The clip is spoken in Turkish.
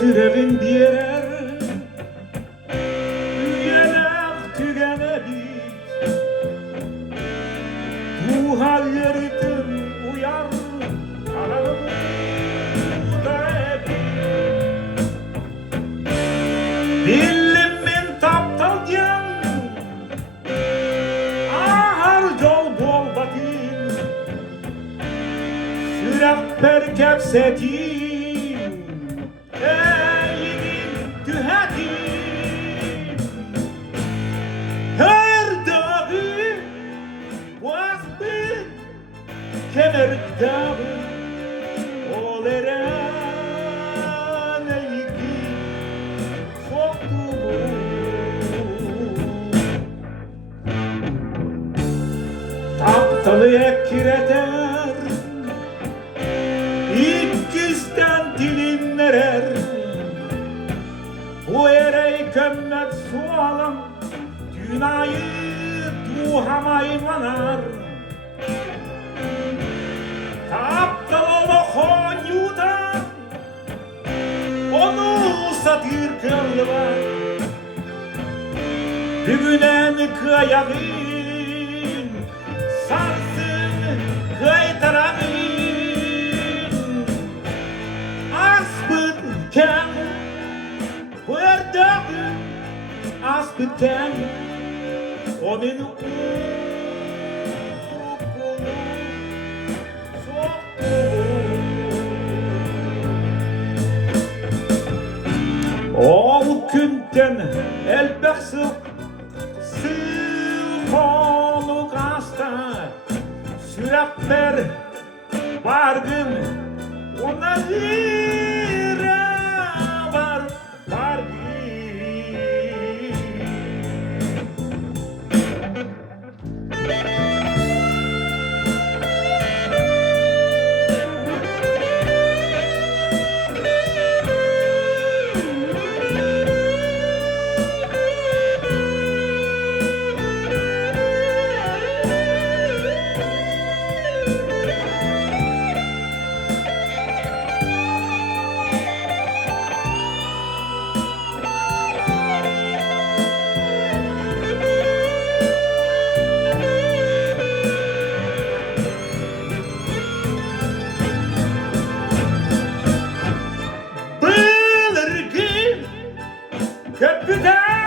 Sürerin birer üyeler tügene bit bu hallerden uyar alalım da Dillimin taptalcan ahar yol bol batin sürak perkep setin her dağı vazbı kemer dağı olere neydi soğuktuğun taptalı ekkireter İkizden dilinler bu erey kömmet sualım dünyayı duhamayı manar taptalı konyudan onu satir kıllar bugünen kıyağın sarsın kaytarağın asbıtken Verdade, as pequenas, homem no o günden elbette sığonu kasta sürekler vargın ona zira var. Bilirgin köprüden